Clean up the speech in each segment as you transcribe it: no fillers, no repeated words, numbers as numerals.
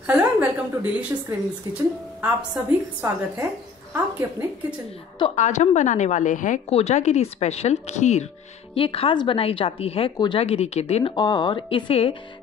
Hello and welcome to delicious cravings kitchen. आप सभी का स्वागत है आपके अपने किचन में। तो आज हम बनाने वाले हैं कोजागिरी स्पेशल खीर। ये खास बनाई जाती है कोजागिरी के दिन और इसे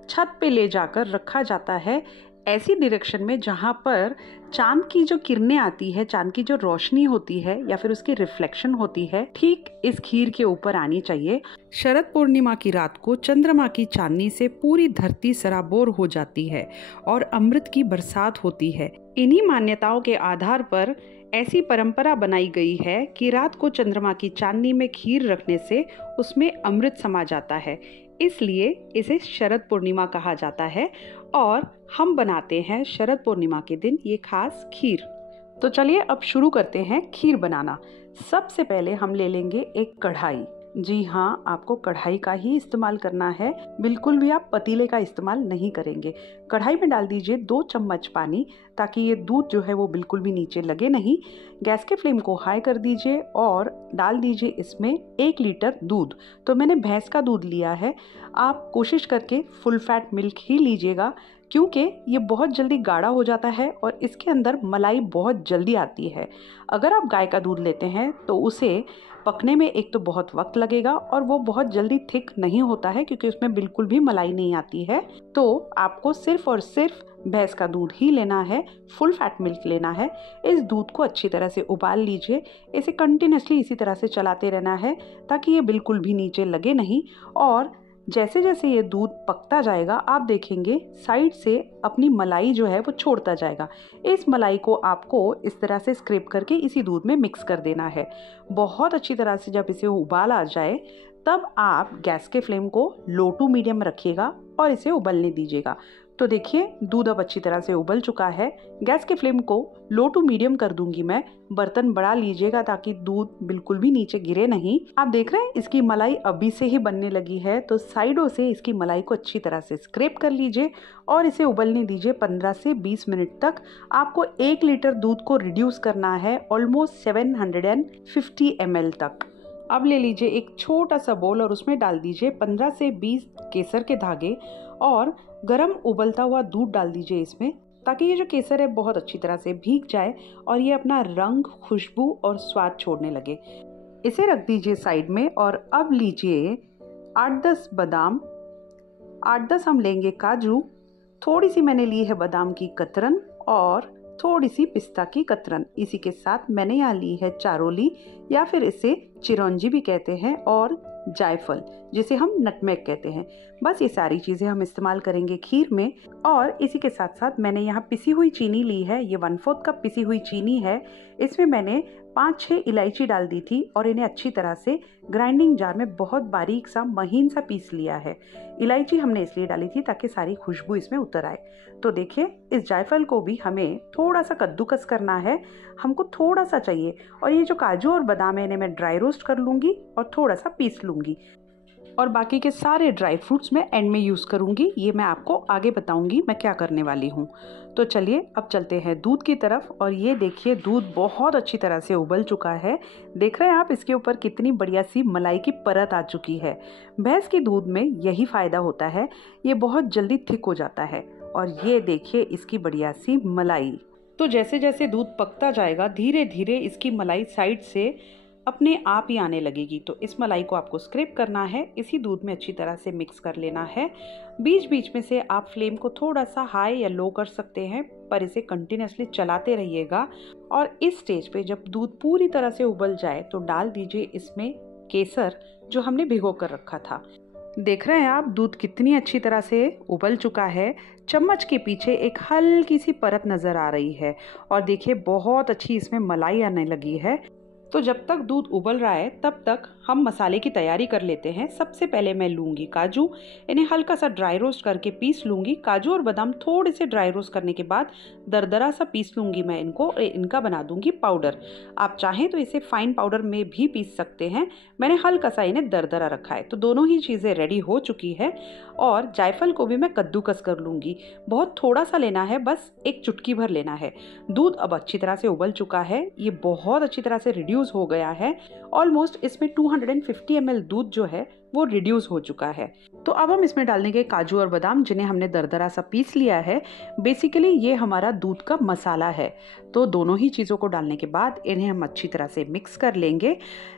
छत पे ले जाकर रखा जाता है ऐसी डायरेक्शन में जहाँ पर चांद की जो किरणें आती है, चांद की जो रोशनी होती है या फिर उसकी रिफ्लेक्शन होती है, ठीक इस खीर के ऊपर आनी चाहिए। शरद पूर्णिमा की रात को चंद्रमा की चांदनी से पूरी धरती सराबोर हो जाती है और अमृत की बरसात होती है। इन्हीं मान्यताओं के आधार पर ऐसी परंपरा बनाई गई है कि रात को चंद्रमा की चांदनी में खीर रखने से उसमें अमृत समा जाता है, इसलिए इसे शरद पूर्णिमा कहा जाता है और हम बनाते हैं शरद पूर्णिमा के दिन ये खास खीर। तो चलिए अब शुरू करते हैं खीर बनाना। सबसे पहले हम ले लेंगे एक कढ़ाई। जी हाँ, आपको कढ़ाई का ही इस्तेमाल करना है, बिल्कुल भी आप पतीले का इस्तेमाल नहीं करेंगे। कढ़ाई में डाल दीजिए 2 चम्मच पानी ताकि ये दूध जो है वो बिल्कुल भी नीचे लगे नहीं। गैस के फ्लेम को हाई कर दीजिए और डाल दीजिए इसमें 1 लीटर दूध। तो मैंने भैंस का दूध लिया है, आप कोशिश करके फुल फैट मिल्क ही लीजिएगा क्योंकि ये बहुत जल्दी गाढ़ा हो जाता है और इसके अंदर मलाई बहुत जल्दी आती है। अगर आप गाय का दूध लेते हैं तो उसे पकने में एक तो बहुत वक्त लगेगा और वो बहुत जल्दी थिक नहीं होता है क्योंकि उसमें बिल्कुल भी मलाई नहीं आती है। तो आपको सिर्फ और सिर्फ भैंस का दूध ही लेना है, फुल फैट मिल्क लेना है। इस दूध को अच्छी तरह से उबाल लीजिए। इसे कंटिन्यूसली इसी तरह से चलाते रहना है ताकि ये बिल्कुल भी नीचे लगे नहीं। और जैसे जैसे ये दूध पकता जाएगा आप देखेंगे साइड से अपनी मलाई जो है वो छोड़ता जाएगा। इस मलाई को आपको इस तरह से स्क्रैप करके इसी दूध में मिक्स कर देना है। बहुत अच्छी तरह से जब इसे उबाल आ जाए तब आप गैस के फ्लेम को लो टू मीडियम रखिएगा और इसे उबलने दीजिएगा। तो देखिए दूध अब अच्छी तरह से उबल चुका है। गैस के फ्लेम को लो टू मीडियम कर दूंगी मैं। बर्तन बड़ा लीजिएगा ताकि दूध बिल्कुल भी नीचे गिरे नहीं। आप देख रहे हैं इसकी मलाई अभी से ही बनने लगी है, तो साइडों से इसकी मलाई को अच्छी तरह से स्क्रैप कर लीजिए और इसे उबलने दीजिए 15 से 20 मिनट तक। आपको 1 लीटर दूध को रिड्यूस करना है ऑलमोस्ट 750 ml तक। अब ले लीजिए एक छोटा सा बोल और उसमें डाल दीजिए 15 से 20 केसर के धागे और गरम उबलता हुआ दूध डाल दीजिए इसमें ताकि ये जो केसर है बहुत अच्छी तरह से भीग जाए और ये अपना रंग, खुशबू और स्वाद छोड़ने लगे। इसे रख दीजिए साइड में। और अब लीजिए 8-10 बादाम, 8-10 हम लेंगे काजू, थोड़ी सी मैंने ली है बादाम की कतरन और थोड़ी सी पिस्ता की कतरन। इसी के साथ मैंने यहाँ ली है चारोली या फिर इसे चिरौंजी भी कहते हैं और जायफल जिसे हम नटमेग कहते हैं। बस ये सारी चीज़ें हम इस्तेमाल करेंगे खीर में। और इसी के साथ साथ मैंने यहाँ पिसी हुई चीनी ली है, ये 1/4 कप पिसी हुई चीनी है। इसमें मैंने 5-6 इलायची डाल दी थी और इन्हें अच्छी तरह से ग्राइंडिंग जार में बहुत बारीक सा महीन सा पीस लिया है। इलायची हमने इसलिए डाली थी ताकि सारी खुशबू इसमें उतर आए। तो देखिए इस जायफल को भी हमें थोड़ा सा कद्दूकस करना है, हमको थोड़ा सा चाहिए। और ये जो काजू और बादाम है इन्हें मैं ड्राई रोस्ट कर लूँगी और थोड़ा सा पीस लूँगी और बाकी के सारे ड्राई फ्रूट्स मैं एंड में यूज़ करूँगी। ये मैं आपको आगे बताऊँगी मैं क्या करने वाली हूँ। तो चलिए अब चलते हैं दूध की तरफ। और ये देखिए दूध बहुत अच्छी तरह से उबल चुका है। देख रहे हैं आप इसके ऊपर कितनी बढ़िया सी मलाई की परत आ चुकी है। भैंस के दूध में यही फ़ायदा होता है, ये बहुत जल्दी थिक हो जाता है। और ये देखिए इसकी बढ़िया सी मलाई। तो जैसे जैसे दूध पकता जाएगा धीरे धीरे इसकी मलाई साइड से अपने आप ही आने लगेगी। तो इस मलाई को आपको स्क्रैप करना है, इसी दूध में अच्छी तरह से मिक्स कर लेना है। बीच बीच में से आप फ्लेम को थोड़ा सा हाई या लो कर सकते हैं, पर इसे कंटिन्यूसली चलाते रहिएगा। और इस स्टेज पे जब दूध पूरी तरह से उबल जाए तो डाल दीजिए इसमें केसर जो हमने भिगो कर रखा था। देख रहे हैं आप दूध कितनी अच्छी तरह से उबल चुका है। चम्मच के पीछे एक हल्की सी परत नज़र आ रही है और देखिए बहुत अच्छी इसमें मलाई आने लगी है। तो जब तक दूध उबल रहा है तब तक हम मसाले की तैयारी कर लेते हैं। सबसे पहले मैं लूँगी काजू, इन्हें हल्का सा ड्राई रोस्ट करके पीस लूँगी। काजू और बादाम थोड़े से ड्राई रोस्ट करने के बाद दरदरा सा पीस लूँगी मैं इनको, इनका बना दूँगी पाउडर। आप चाहें तो इसे फाइन पाउडर में भी पीस सकते हैं, मैंने हल्का सा इन्हें दरदरा रखा है। तो दोनों ही चीज़ें रेडी हो चुकी है। और जायफल को भी मैं कद्दूकस कर लूँगी, बहुत थोड़ा सा लेना है, बस एक चुटकी भर लेना है। दूध अब अच्छी तरह से उबल चुका है, ये बहुत अच्छी तरह से रिड्यूस रिड्यूस हो गया है। ऑलमोस्ट इसमें 250 ml दूध जो है वो रिड्यूस हो चुका है। तो अब हम इसमें डाल देंगे काजू और बादाम, जिन्हें हमने दरदरा सा पीस लिया है। बेसिकली ये हमारा दूध का मसाला है। तो दोनों ही चीज़ों को डालने के बाद इन्हें हम अच्छी तरह से मिक्स कर लेंगे।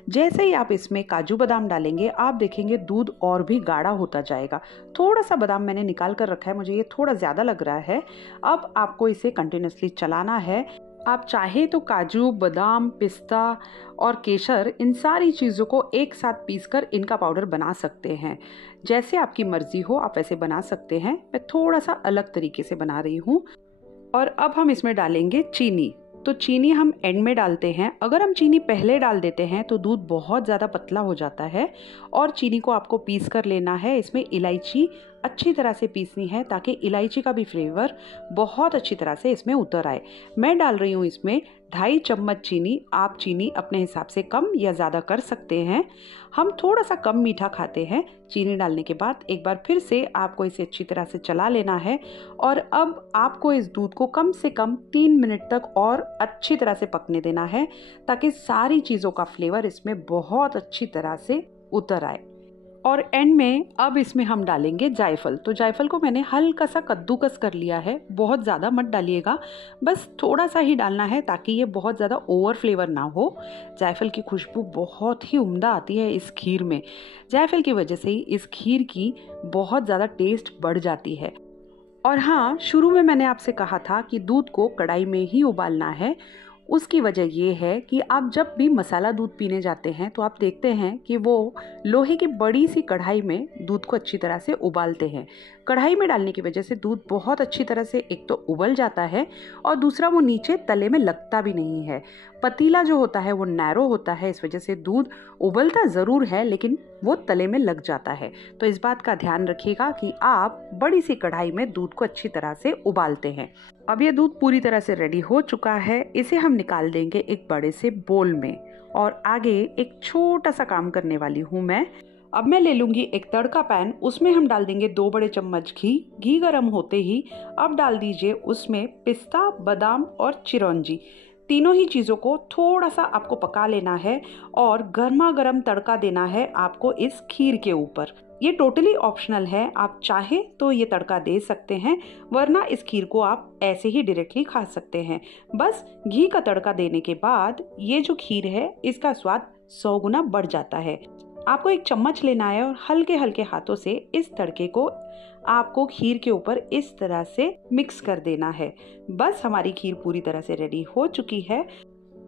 जैसे ही आप इसमें काजू बादाम डालेंगे, आप देखेंगे दूध और भी गाढ़ा होता जाएगा। थोड़ा सा बादाम मैंने निकाल कर रखा है, मुझे ये थोड़ा ज़्यादा लग रहा है। अब आपको इसे कंटिन्यूसली चलाना है। आप चाहे तो काजू, बादाम, पिस्ता और केसर, इन सारी चीज़ों को एक साथ पीसकर इनका पाउडर बना सकते हैं। जैसे आपकी मर्जी हो आप वैसे बना सकते हैं। मैं थोड़ा सा अलग तरीके से बना रही हूँ। और अब हम इसमें डालेंगे चीनी। तो चीनी हम एंड में डालते हैं। अगर हम चीनी पहले डाल देते हैं तो दूध बहुत ज़्यादा पतला हो जाता है। और चीनी को आपको पीस कर लेना है। इसमें इलायची अच्छी तरह से पीसनी है ताकि इलायची का भी फ्लेवर बहुत अच्छी तरह से इसमें उतर आए। मैं डाल रही हूँ इसमें 2.5 चम्मच चीनी। आप चीनी अपने हिसाब से कम या ज़्यादा कर सकते हैं। हम थोड़ा सा कम मीठा खाते हैं। चीनी डालने के बाद एक बार फिर से आपको इसे अच्छी तरह से चला लेना है। और अब आपको इस दूध को कम से कम 3 मिनट तक और अच्छी तरह से पकने देना है ताकि सारी चीज़ों का फ्लेवर इसमें बहुत अच्छी तरह से उतर आए। और एंड में अब इसमें हम डालेंगे जायफल। तो जायफल को मैंने हल्का सा कद्दूकस कर लिया है। बहुत ज़्यादा मत डालिएगा, बस थोड़ा सा ही डालना है ताकि ये बहुत ज़्यादा ओवर फ्लेवर ना हो। जायफल की खुशबू बहुत ही उम्दा आती है इस खीर में। जायफल की वजह से ही इस खीर की बहुत ज़्यादा टेस्ट बढ़ जाती है। और हाँ, शुरू में मैंने आपसे कहा था कि दूध को कढ़ाई में ही उबालना है। उसकी वजह ये है कि आप जब भी मसाला दूध पीने जाते हैं तो आप देखते हैं कि वो लोहे की बड़ी सी कढ़ाई में दूध को अच्छी तरह से उबालते हैं। कढ़ाई में डालने की वजह से दूध बहुत अच्छी तरह से एक तो उबल जाता है और दूसरा वो नीचे तले में लगता भी नहीं है। पतीला जो होता है वो नैरो होता है, इस वजह से दूध उबलता ज़रूर है लेकिन वो तले में लग जाता है। तो इस बात का ध्यान रखिएगा कि आप बड़ी सी कढ़ाई में दूध को अच्छी तरह से उबालते हैं। अब ये दूध पूरी तरह से रेडी हो चुका है। इसे हम निकाल देंगे एक बड़े से बोल में। और आगे एक छोटा सा काम करने वाली हूँ मैं। अब मैं ले लूँगी एक तड़का पैन। उसमें हम डाल देंगे 2 बड़े चम्मच घी। घी गर्म होते ही अब डाल दीजिए उसमें पिस्ता, बादाम और चिरौंजी। तीनों ही चीज़ों को थोड़ा सा आपको पका लेना है और गर्मा गर्म तड़का देना है आपको इस खीर के ऊपर। ये टोटली ऑप्शनल है, आप चाहे तो ये तड़का दे सकते हैं, वरना इस खीर को आप ऐसे ही डायरेक्टली खा सकते हैं। बस घी का तड़का देने के बाद ये जो खीर है इसका स्वाद 100 गुना बढ़ जाता है। आपको एक चम्मच लेना है और हल्के हल्के हाथों से इस तड़के को आपको खीर के ऊपर इस तरह से मिक्स कर देना है। बस हमारी खीर पूरी तरह से रेडी हो चुकी है।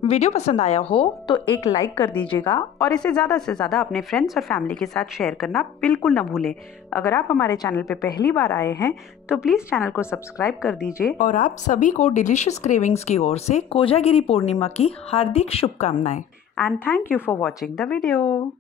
वीडियो पसंद आया हो तो एक लाइक कर दीजिएगा और इसे ज़्यादा से ज़्यादा अपने फ्रेंड्स और फैमिली के साथ शेयर करना बिल्कुल ना भूलें। अगर आप हमारे चैनल पे पहली बार आए हैं तो प्लीज़ चैनल को सब्सक्राइब कर दीजिए। और आप सभी को डिलीशियस क्रेविंग्स की ओर से कोजागिरी पूर्णिमा की हार्दिक शुभकामनाएं। And thank you for watching the video.